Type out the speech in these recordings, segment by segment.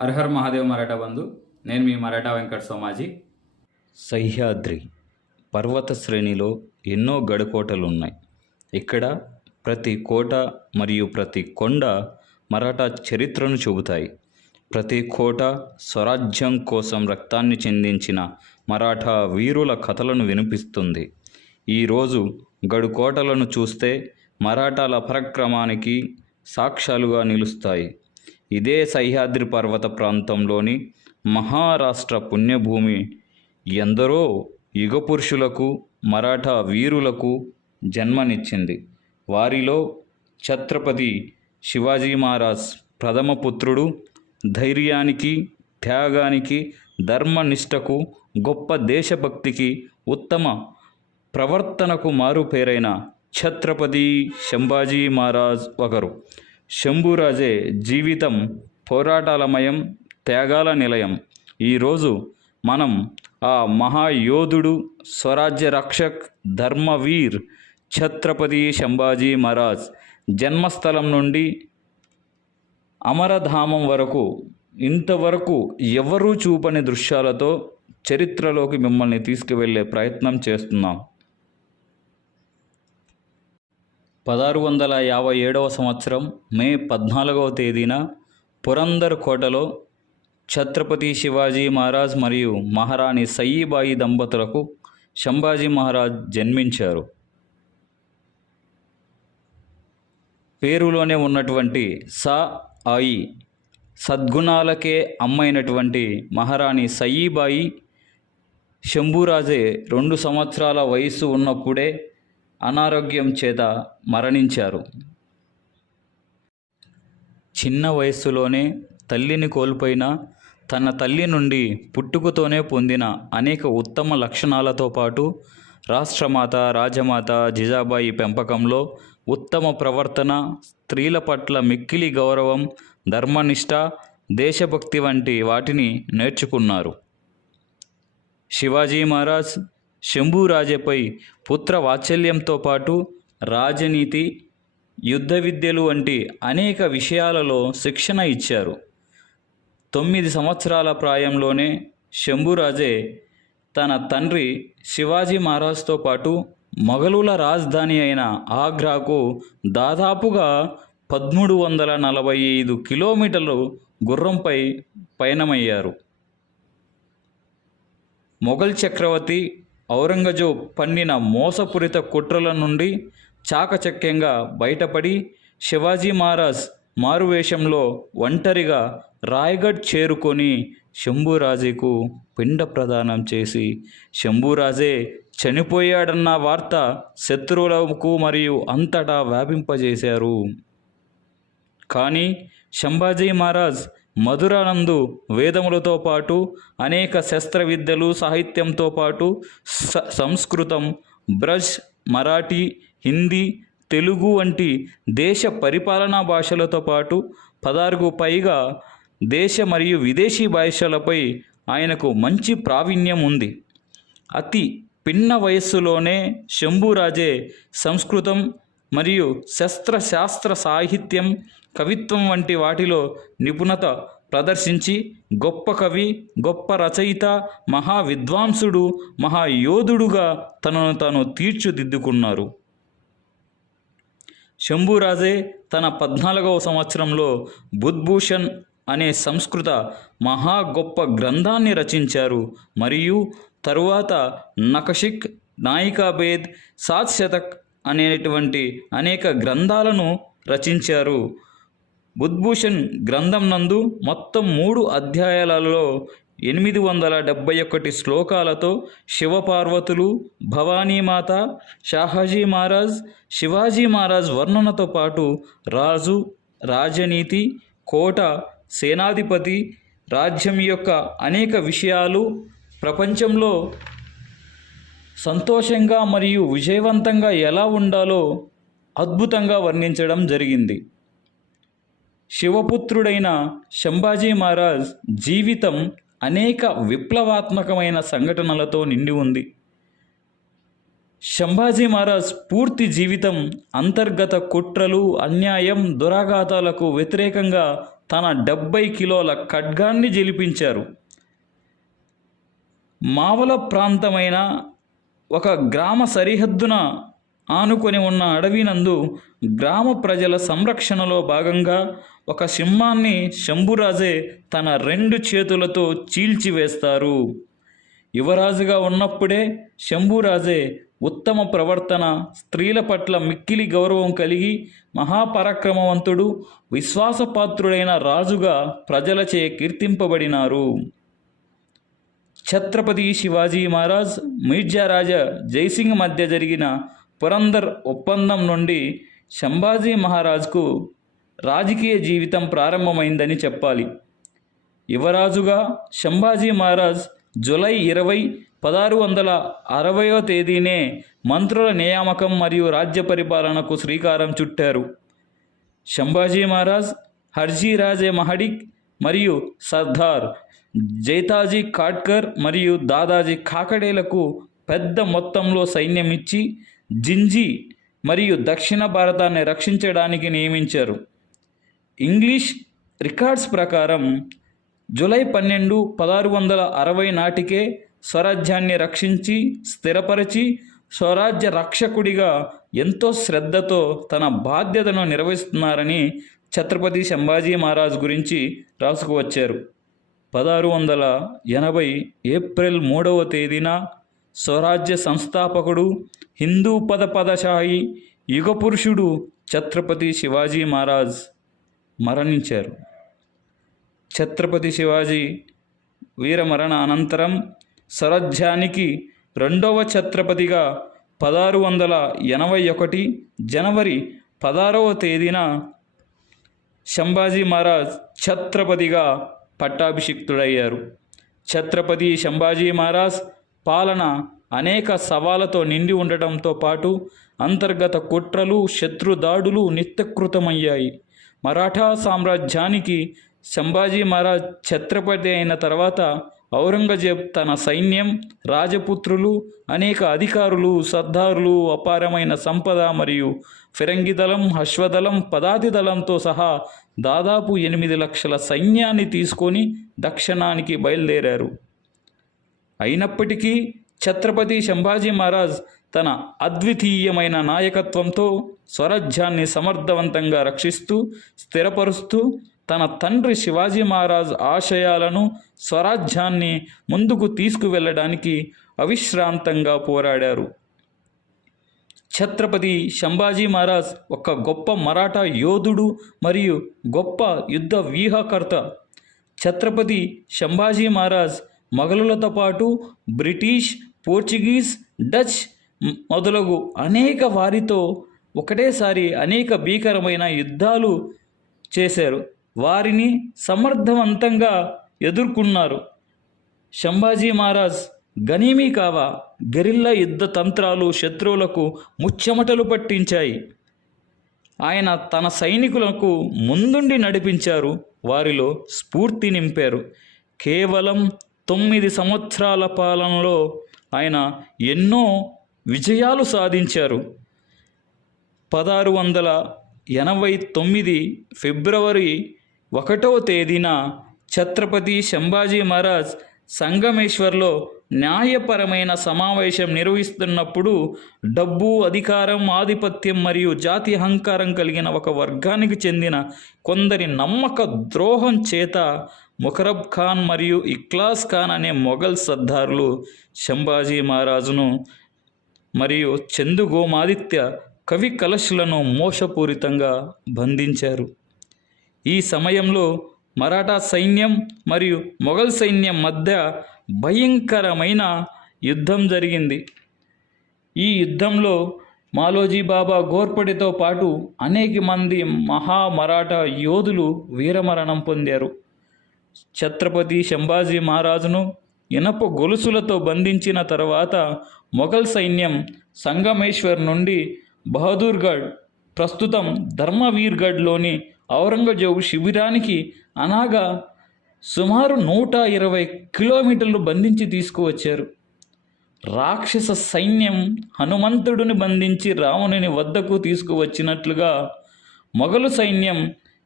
Her Mahadev Maratha బంధు. నేను మీ మరాఠా వెంకట సోమాజీ. సహ్యాద్రి పర్వత శ్రేణిలో ఎన్నో గడకోటలున్నాయి. ఇక్కడ ప్రతి కోట మరియు ప్రతి కొండ మరాఠా చరిత్రను చెబుతాయి. ప్రతి కోట స్వరాజ్యం కోసం రక్తాన్ని చిందించిన మరాఠా వీరుల కథలను వినిపిస్తుంది. ఈరోజు గడుకోటలను చూస్తే మరాఠాల పరాక్రమానికి సాక్ష్యాలుగా నిలుస్తాయి. ఇదే సహ్యాద్రి పర్వత ప్రాంతంలోని మహారాష్ట్ర పుణ్యభూమి ఎందరో యుగపురుషులకు మరాఠా వీరులకు జన్మనిచ్చింది. వారిలో ఛత్రపతి శివాజీ మహారాజ్ ప్రథమ పుత్రుడు. ధైర్యానికి, త్యాగానికి, ధర్మనిష్టకు, గొప్ప దేశభక్తికి, ఉత్తమ ప్రవర్తనకు మారుపేరైన ఛత్రపతి శంభాజీ మహారాజ్ ఒకరు. శంభూరాజే జీవితం పోరాటాలమయం, త్యాగాల నిలయం. ఈరోజు మనం ఆ మహాయోధుడు, స్వరాజ్య రక్షక్, ధర్మవీర్ ఛత్రపతి శంభాజీ మహారాజ్ జన్మస్థలం నుండి అమరధామం వరకు ఇంతవరకు ఎవరూ చూపని దృశ్యాలతో చరిత్రలోకి మిమ్మల్ని తీసుకువెళ్ళే ప్రయత్నం చేస్తున్నాం. 1657 సంవత్సరం మే 14వ తేదీన పురందర్ కోటలో ఛత్రపతి శివాజీ మహారాజ్ మరియు మహారాణి సయీబాయి దంపతులకు శంభాజీ మహారాజ్ జన్మించారు. పేరులోనే ఉన్నటువంటి ఆయి సద్గుణాలకే అమ్మైనటువంటి మహారాణి సయీబాయి శంభూరాజే 2 సంవత్సరాల వయస్సు ఉన్నప్పుడే అనారోగ్యం చేత మరణించారు. చిన్న వయస్సులోనే తల్లిని కోల్పోయిన తన తల్లి నుండి పుట్టుకతోనే పొందిన అనేక ఉత్తమ లక్షణాలతో పాటు రాష్ట్రమాత, రాజమాత జిజాబాయి పెంపకంలో ఉత్తమ ప్రవర్తన, స్త్రీల పట్ల మిక్కిలి గౌరవం, ధర్మనిష్ట, దేశభక్తి వంటి వాటిని నేర్చుకున్నారు. శివాజీ మహారాజ్ శంభూరాజేపై పుత్ర వాత్సల్యంతో పాటు రాజనీతి, యుద్ధ విద్యలు వంటి అనేక విషయాలలో శిక్షణ ఇచ్చారు. 9 సంవత్సరాల ప్రాయంలోనే శంభూరాజే తన తండ్రి శివాజీ మహారాజ్తో పాటు మొఘలుల రాజధాని అయిన ఆగ్రాకు దాదాపుగా 1345 కిలోమీటర్లు గుర్రంపై పయనమయ్యారు. మొఘల్ చక్రవర్తి ఔరంగజేబు పన్నిన మోసపూరిత కుట్రల నుండి చాకచక్యంగా బయటపడి శివాజీ మహారాజ్ మారువేషంలో ఒంటరిగా రాయ్గఢ్ చేరుకొని శంభూరాజేకు పిండ ప్రదానం చేసి శంభూరాజే చనిపోయాడన్న వార్త శత్రువులకు మరియు అంతటా వ్యాపింపజేశారు. కానీ శంభాజీ మహారాజ్ మధురానందు వేదములతో పాటు అనేక శస్త్ర విద్యలు, సాహిత్యంతో పాటు సంస్కృతం, బ్రజ్, మరాఠీ, హిందీ, తెలుగు వంటి దేశ పరిపాలనా భాషలతో పాటు 16కు పైగా దేశ మరియు విదేశీ భాషలపై ఆయనకు మంచి ప్రావీణ్యం ఉంది. అతి పిన్న వయస్సులోనే శంభూరాజే సంస్కృతం మరియు శాస్త్ర సాహిత్యం, కవిత్వం వంటి వాటిలో నిపుణత ప్రదర్శించి గొప్ప కవి, గొప్ప రచయిత, మహా విద్వాంసుడు, మహాయోధుడుగా తనను తాను తీర్చిదిద్దుకున్నారు. శంభూరాజే తన 14వ సంవత్సరంలో బుద్భూషణ్ అనే సంస్కృత మహా గొప్ప గ్రంథాన్ని రచించారు. మరియు తరువాత నఖశిక్, నాయికాభేద్, సాత్ శతక్ అనేటువంటి అనేక గ్రంథాలను రచించారు. బుద్భూషణ్ గ్రంథం నందు మొత్తం 3 అధ్యాయాలలో 871 శ్లోకాలతో శివపార్వతులు, భవానీమాత, షాహాజీ మహారాజ్, శివాజీ మహారాజ్ వర్ణనతో పాటు రాజు, రాజనీతి, కోట, సేనాధిపతి, రాజ్యం యొక్క అనేక విషయాలు, ప్రపంచంలో సంతోషంగా మరియు విజయవంతంగా ఎలా ఉండాలో అద్భుతంగా వర్ణించడం జరిగింది. శివపుత్రుడైన శంభాజీ మహారాజ్ జీవితం అనేక విప్లవాత్మకమైన సంఘటనలతో నిండి ఉంది. శంభాజీ మహారాజ్ పూర్తి జీవితం అంతర్గత కుట్రలు, అన్యాయం, దురాఘాతాలకు వ్యతిరేకంగా తన 70 కిలోల ఖడ్గాన్ని ఝళిపించారు. మావల ప్రాంతమైన ఒక గ్రామ సరిహద్దున ఆనుకొని ఉన్న అడవి నందు గ్రామ ప్రజల సంరక్షణలో భాగంగా ఒక సింహాన్ని శంభురాజే తన 2 చేతులతో చీల్చివేస్తారు. యువరాజుగా ఉన్నప్పుడే శంభురాజే ఉత్తమ ప్రవర్తన, స్త్రీల పట్ల మిక్కిలి గౌరవం కలిగి మహాపరాక్రమవంతుడు, విశ్వాసపాత్రుడైన రాజుగా ప్రజలచే కీర్తింపబడినారు. ఛత్రపతి శివాజీ మహారాజ్ మీర్జా రాజా జైసింగ్ మధ్య జరిగిన పురందర్ ఒప్పందం నుండి సంభాజీ మహారాజ్కు రాజకీయ జీవితం ప్రారంభమైందని చెప్పాలి. యువరాజుగా సంభాజీ మహారాజ్ జూలై 20, 1660వ తేదీనే మంత్రుల నియామకం మరియు రాజ్య పరిపాలనకు శ్రీకారం చుట్టారు. సంభాజీ మహారాజ్ హర్జీరాజే మహడిక్ మరియు సర్దార్ జైతాజీ కాట్కర్ మరియు దాదాజీ కాకడేలకు పెద్ద మొత్తంలో సైన్యం ఇచ్చి జింజీ మరియు దక్షిణ భారతాన్ని రక్షించడానికి నియమించారు. ఇంగ్లీష్ రికార్డ్స్ ప్రకారం జూలై 12, 1660 నాటికే స్వరాజ్యాన్ని రక్షించి స్థిరపరిచి స్వరాజ్య రక్షకుడిగా ఎంతో శ్రద్ధతో తన బాధ్యతను నిర్వహిస్తున్నారని ఛత్రపతి సంభాజీ మహారాజ్ గురించి రాసుకువచ్చారు. 1680 ఏప్రిల్ 3వ తేదీన స్వరాజ్య సంస్థాపకుడు, హిందూ పదశాహి యుగపురుషుడు ఛత్రపతి శివాజీ మహారాజ్ మరణించారు. ఛత్రపతి శివాజీ వీరమరణ అనంతరం స్వరాజ్యానికి 2వ ఛత్రపతిగా 1681 జనవరి 16వ తేదీన సంభాజీ మహారాజ్ ఛత్రపతిగా పట్టాభిషిక్తుడయ్యారు. ఛత్రపతి సంభాజీ మహారాజ్ పాలన అనేక సవాళ్లతో నిండి ఉండటంతో పాటు అంతర్గత కుట్రలు, శత్రుదాడులు నిత్యకృతమయ్యాయి. మరాఠా సామ్రాజ్యానికి సంభాజీ మహారాజ్ ఛత్రపతి అయిన తర్వాత ఔరంగజేబ్ తన సైన్యం, రాజపుత్రులు, అనేక అధికారులు, సర్దారులు, అపారమైన సంపద మరియు ఫిరంగి దళం, అశ్వదళం, పదాతి దళంతో సహా దాదాపు 8 లక్షల సైన్యాన్ని తీసుకొని దక్షిణానికి బయలుదేరారు. అయినప్పటికీ ఛత్రపతి సంభాజీ మహారాజ్ తన అద్వితీయమైన నాయకత్వంతో స్వరాజ్యాన్ని సమర్థవంతంగా రక్షిస్తూ స్థిరపరుస్తూ తన తండ్రి శివాజీ మహారాజ్ ఆశయాలను, స్వరాజ్యాన్ని ముందుకు తీసుకువెళ్ళడానికి అవిశ్రాంతంగా పోరాడారు. ఛత్రపతి సంభాజీ మహారాజ్ ఒక గొప్ప మరాఠా యోధుడు మరియు గొప్ప యుద్ధ వ్యూహకర్త. ఛత్రపతి సంభాజీ మహారాజ్ మొఘలులతో పాటు బ్రిటిష్, పోర్చుగీస్, డచ్ మొదలగు అనేక వారితో ఒకటేసారి అనేక భీకరమైన యుద్ధాలు చేశారు. వారిని సమర్థవంతంగా ఎదుర్కొన్నారు. సంభాజీ మహారాజ్ గనీమీ కావా గెరిల్లా యుద్ధ తంత్రాలు శత్రువులకు ముచ్చెమటలు పట్టించాయి. ఆయన తన సైనికులకు ముందుండి నడిపించారు, వారిలో స్ఫూర్తి నింపారు. కేవలం 9 సంవత్సరాల పాలనలో ఆయన ఎన్నో విజయాలు సాధించారు. 1689 ఫిబ్రవరి 1వ తేదీన ఛత్రపతి సంభాజీ మహారాజ్ సంగమేశ్వర్లో న్యాయపరమైన సమావేశం నిర్వహిస్తున్నప్పుడు డబ్బు, అధికారం, ఆధిపత్యం మరియు జాతి అహంకారం కలిగిన ఒక వర్గానికి చెందిన కొందరి నమ్మక ద్రోహం చేత ముఖరబ్ ఖాన్ మరియు ఇఖ్లాస్ ఖాన్ అనే మొఘల్ సర్దారులు సంభాజీ మహారాజును మరియు చందుగోమాదిత్య కవి కలష్లను మోసపూరితంగా బంధించారు. ఈ సమయంలో మరాఠా సైన్యం మరియు మొఘల్ సైన్యం మధ్య భయంకరమైన యుద్ధం జరిగింది. ఈ యుద్ధంలో మాలోజీ బాబా ఘోర్పడేతో పాటు అనేక మంది మరాఠా యోధులు వీరమరణం పొందారు. ఛత్రపతి సంభాజీ మహారాజును ఇనప గొలుసులతో బంధించిన తర్వాత మొఘల్ సైన్యం సంగమేశ్వర్ నుండి బహదూర్గఢ్, ప్రస్తుతం ధర్మవీర్గఢ్లోని ఔరంగజేబు శిబిరానికి అనగా సుమారు 120 కిలోమీటర్లు బంధించి తీసుకువచ్చారు. రాక్షస సైన్యం హనుమంతుడిని బంధించి రావణుని వద్దకు తీసుకువచ్చినట్లుగా మొఘలు సైన్యం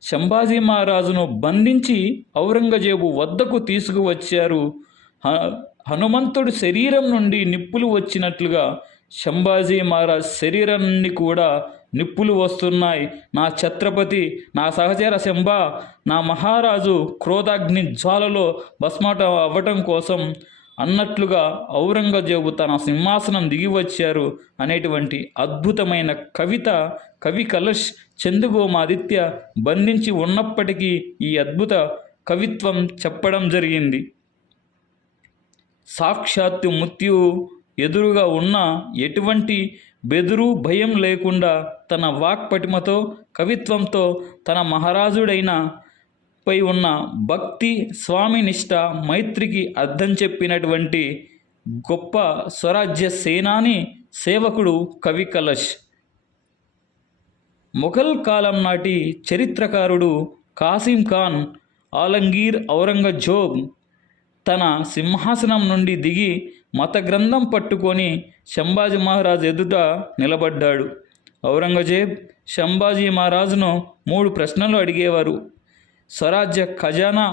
సంభాజీ మహారాజును బంధించి ఔరంగజేబు వద్దకు తీసుకువచ్చారు. హనుమంతుడి శరీరం నుండి నిప్పులు వచ్చినట్లుగా సంభాజీ మహారాజ్ శరీరం నుండి కూడా నిప్పులు వస్తున్నాయి. నా ఛత్రపతి, నా సహచర శంభా, నా మహారాజు క్రోధాగ్ని జ్వాలలో భస్మాటం అవ్వటం కోసం అన్నట్లుగా ఔరంగజేబు తన సింహాసనం దిగి వచ్చారు అనేటువంటి అద్భుతమైన కవిత కవి కలష్ చందుగోమాదిత్య బంధించి ఉన్నప్పటికీ ఈ అద్భుత కవిత్వం చెప్పడం జరిగింది. సాక్షాత్తు మృత్యువు ఎదురుగా ఉన్న ఎటువంటి బెదురు భయం లేకుండా తన వాక్పటిమతో కవిత్వంతో తన మహారాజుడైన పై ఉన్న భక్తి స్వామి నిష్ఠ మైత్రికి అర్థం చెప్పినటువంటి గొప్ప స్వరాజ్య సేనాని సేవకుడు కవి కలష్. మొఘల్ కాలం నాటి చరిత్రకారుడు కాసిం ఖాన్ ఆలంగీర్ ఔరంగజేబ్ తన సింహాసనం నుండి దిగి మత గ్రంథం పట్టుకొని సంభాజీ మహారాజ్ ఎదుట నిలబడ్డాడు. ఔరంగజేబ్ సంభాజీ మహారాజును 3 ప్రశ్నలు అడిగేవారు. స్వరాజ్య ఖజానా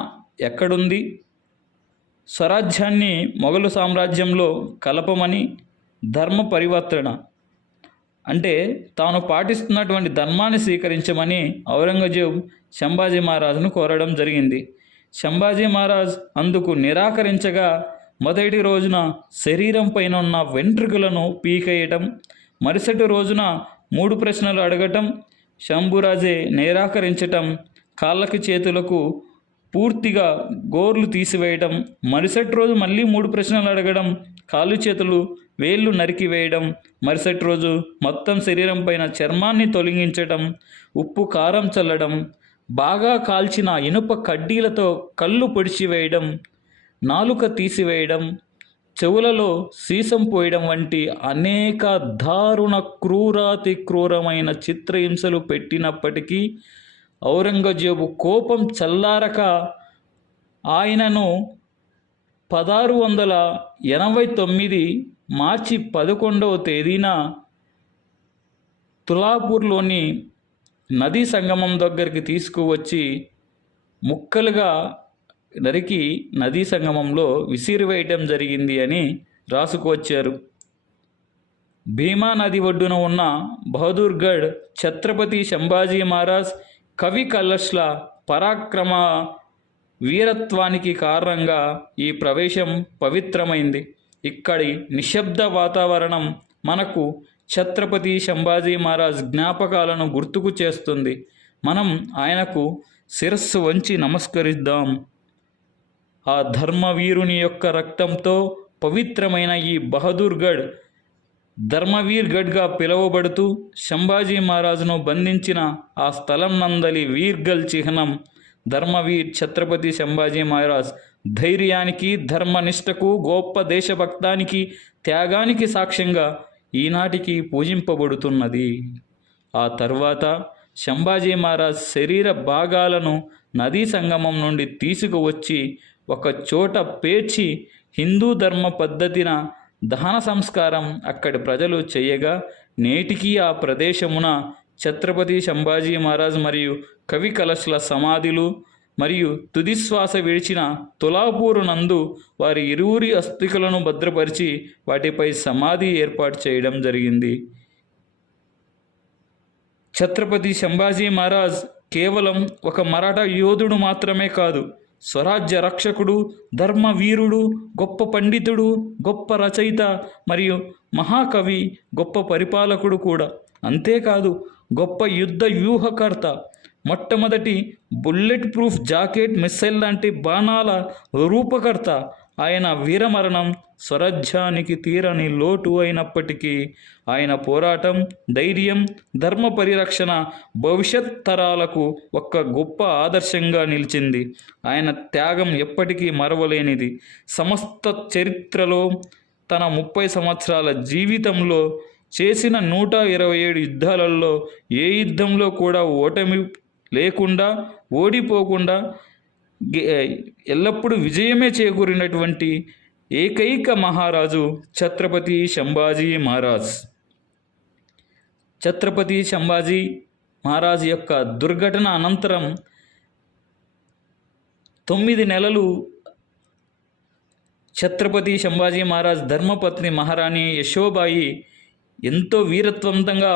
ఎక్కడుంది? స్వరాజ్యాన్ని మొఘలు సామ్రాజ్యంలో కలపమని, ధర్మ పరివర్తన అంటే తాను పాటిస్తున్నటువంటి ధర్మాన్ని స్వీకరించమని ఔరంగజేబ్ సంభాజీ మహారాజును కోరడం జరిగింది. సంభాజీ మహారాజ్ అందుకు నిరాకరించగా మొదటి రోజున శరీరం పైన ఉన్న వెంట్రుకలను పీకేయటం, మరుసటి రోజున 3 ప్రశ్నలు అడగటం, శంభురాజే నిరాకరించటం, కాళ్ళకి చేతులకు పూర్తిగా గోర్లు తీసివేయడం, మరుసటి రోజు మళ్ళీ 3 ప్రశ్నలు అడగడం, కాళ్ళు చేతులు వేళ్ళు నరికివేయడం, మరుసటి రోజు మొత్తం శరీరం పైన చర్మాన్ని తొలగించడం, ఉప్పు కారం చల్లడం, బాగా కాల్చిన ఇనుప కడ్డీలతో కళ్ళు పొడిచివేయడం, నాలుక తీసివేయడం, చెవులలో సీసం పోయడం వంటి అనేక దారుణ క్రూరాతి క్రూరమైన చిత్రహింసలు పెట్టినప్పటికీ ఔరంగజేబు కోపం చల్లారక ఆయనను 1689 మార్చి 11వ తేదీన తులాపూర్లోని నదీ సంగమం దగ్గరికి తీసుకువచ్చి ముక్కలుగా నరికి నదీ సంగమంలో విసిరివేయటం జరిగింది అని రాసుకువచ్చారు. భీమా నది ఒడ్డున ఉన్న బహదూర్గఢ్ ఛత్రపతి సంభాజీ మహారాజ్ కవి కలష్ల పరాక్రమ వీరత్వానికి కారణంగా ఈ ప్రవేశం పవిత్రమైంది. ఇక్కడి నిశ్శబ్ద వాతావరణం మనకు ఛత్రపతి సంభాజీ మహారాజ్ జ్ఞాపకాలను గుర్తుకు చేస్తుంది. మనం ఆయనకు శిరస్సు వంచి నమస్కరిద్దాం. ఆ ధర్మవీరుని యొక్క రక్తంతో పవిత్రమైన ఈ బహదూర్గఢ్ ధర్మవీర్గఢ్గా పిలువబడుతూ సంభాజీ మహారాజును బంధించిన ఆ స్థలం నందలి వీర్గల్ చిహ్నం ధర్మవీర్ ఛత్రపతి సంభాజీ మహారాజ్ ధైర్యానికి, ధర్మనిష్టకు, గొప్ప దేశభక్తానికి, త్యాగానికి సాక్ష్యంగా ఈనాటికి పూజింపబడుతున్నది. ఆ తర్వాత సంభాజీ మహారాజ్ శరీర భాగాలను నదీ సంగమం నుండి తీసుకువచ్చి ఒక చోట పేర్చి హిందూ ధర్మ పద్ధతిన దహన సంస్కారం అక్కడి ప్రజలు చేయగా నేటికీ ఆ ప్రదేశమున ఛత్రపతి సంభాజీ మహారాజ్ మరియు కవి కలష్ల సమాధులు మరియు తుదిశ్వాస విడిచిన తులాపూరు నందు వారి ఇరువురి అస్థికలను భద్రపరిచి వాటిపై సమాధి ఏర్పాటు చేయడం జరిగింది. ఛత్రపతి సంభాజీ మహారాజ్ కేవలం ఒక మరాఠా యోధుడు మాత్రమే కాదు, స్వరాజ్య రక్షకుడు, ధర్మవీరుడు, గొప్ప పండితుడు, గొప్ప రచయిత మరియు మహాకవి, గొప్ప పరిపాలకుడు కూడా. అంతేకాదు గొప్ప యుద్ధ వ్యూహకర్త, మొట్టమొదటి బుల్లెట్ ప్రూఫ్ జాకెట్ మిస్సైల్ లాంటి బాణాల రూపకర్త. ఆయన వీరమరణం స్వరాజ్యానికి తీరని లోటు అయినప్పటికీ ఆయన పోరాటం, ధైర్యం, ధర్మ పరిరక్షణ భవిష్యత్ తరాలకు ఒక గొప్ప ఆదర్శంగా నిలిచింది. ఆయన త్యాగం ఎప్పటికీ మరవలేనిది. సమస్త చరిత్రలో తన 30 సంవత్సరాల జీవితంలో చేసిన 127 యుద్ధాలలో ఏ యుద్ధంలో కూడా ఓటమి లేకుండా, ఓడిపోకుండా ఎల్లప్పుడూ విజయమే చేకూరినటువంటి ఏకైక మహారాజు ఛత్రపతి సంభాజీ మహారాజ్. ఛత్రపతి సంభాజీ మహారాజు యొక్క దుర్ఘటన అనంతరం 9 నెలలు ఛత్రపతి సంభాజీ మహారాజ్ ధర్మపత్ని మహారాణి యశోబాయి ఎంతో వీరత్వంతంగా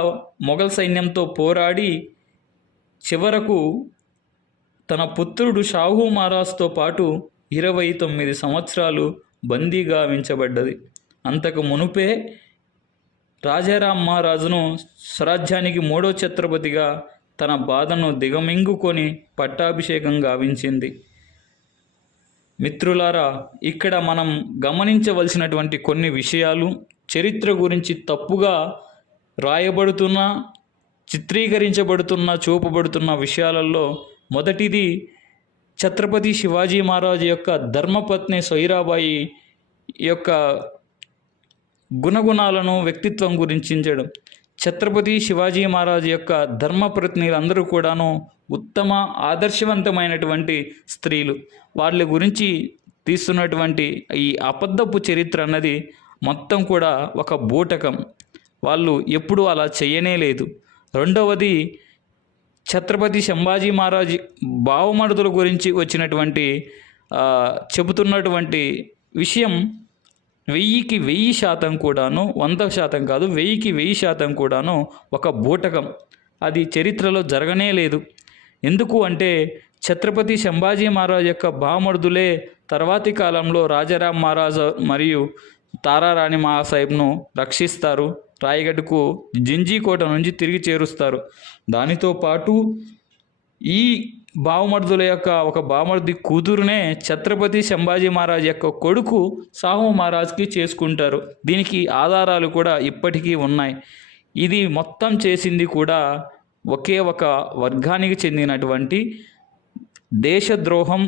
మొఘల్ సైన్యంతో పోరాడి చివరకు తన పుత్రుడు షాహు మహారాజ్తో పాటు 29 సంవత్సరాలు బందీగా ఉంచబడ్డది. అంతకు మునుపే రాజారాం మహారాజును స్వరాజ్యానికి 3వ ఛత్రపతిగా తన బాధను దిగమింగుకొని పట్టాభిషేకం గావించింది. మిత్రులారా, ఇక్కడ మనం గమనించవలసినటువంటి కొన్ని విషయాలు, చరిత్ర గురించి తప్పుగా రాయబడుతున్న, చిత్రీకరించబడుతున్న, చూపబడుతున్న విషయాలలో మొదటిది ఛత్రపతి శివాజీ మహారాజు యొక్క ధర్మపత్ని సొయిరాబాయి యొక్క గుణగుణాలను, వ్యక్తిత్వం గురించించడం. ఛత్రపతి శివాజీ మహారాజు యొక్క ధర్మపత్నులందరూ కూడాను ఉత్తమ ఆదర్శవంతమైనటువంటి స్త్రీలు. వాళ్ళ గురించి తీస్తున్నటువంటి ఈ అబద్ధపు చరిత్ర అన్నది మొత్తం కూడా ఒక బూటకం. వాళ్ళు ఎప్పుడూ అలా చేయనే లేదు. రెండవది, ఛత్రపతి సంభాజీ మహారాజ్ భావమరుదుల గురించి వచ్చినటువంటి చెబుతున్నటువంటి విషయం 1000కి 1000% కూడాను, 100% కాదు, 1000కి 1000% కూడాను ఒక బూటకం. అది చరిత్రలో జరగనే లేదు. ఎందుకు అంటే ఛత్రపతి సంభాజీ మహారాజ్ యొక్క భావమరుదులే తర్వాతి కాలంలో రాజారాం మహారాజ్ మరియు తారారాణి మహాసాహిబ్ను రక్షిస్తారు, రాయగఢ్కు జింజీకోట నుంచి తిరిగి చేరుస్తారు. దానితో పాటు ఈ భావమరుదుల యొక్క ఒక భావమరుది కూతురునే ఛత్రపతి సంభాజీ మహారాజ్ యొక్క కొడుకు సాహు మహారాజ్కి చేసుకుంటారు. దీనికి ఆధారాలు కూడా ఇప్పటికీ ఉన్నాయి. ఇది మొత్తం చేసింది కూడా ఒకే ఒక వర్గానికి చెందినటువంటి దేశద్రోహం,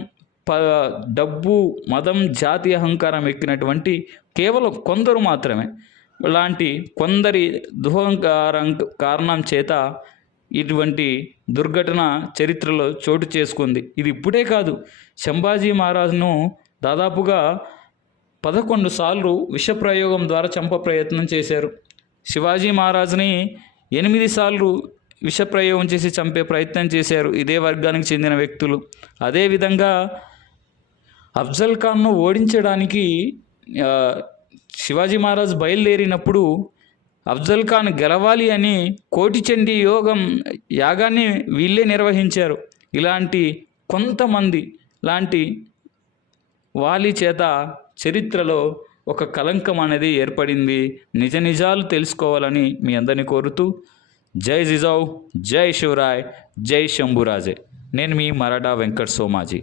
డబ్బు, మతం, జాతి అహంకారం ఎక్కినటువంటి కేవలం కొందరు మాత్రమే. ఇలాంటి కొందరి దుహంకారం కారణం చేత ఇటువంటి దుర్ఘటన చరిత్రలో చోటు చేసుకుంది. ఇది ఇప్పుడే కాదు, సంభాజీ మహారాజ్ను దాదాపుగా 11 సార్లు విషప్రయోగం ద్వారా చంప ప్రయత్నం చేశారు. శివాజీ మహారాజ్ని 8 సార్లు విషప్రయోగం చేసి చంపే ప్రయత్నం చేశారు ఇదే వర్గానికి చెందిన వ్యక్తులు. అదేవిధంగా అఫ్జల్ ఖాన్ను ఓడించడానికి శివాజీ మహారాజ్ బయలుదేరినప్పుడు అఫ్జల్ ఖాన్ గెలవాలి అని కోటిచండీ యాగాన్ని వీళ్ళే నిర్వహించారు. ఇలాంటి కొంతమంది లాంటి వాలి చేత చరిత్రలో ఒక కలంకం అనేది ఏర్పడింది. నిజ నిజాలు తెలుసుకోవాలని మీ అందరినీ కోరుతూ, జై జిజావ్, జై శివరాయ్, జై శంభురాజే. నేను మీ మరాఠా వెంకట్ సోమాజీ.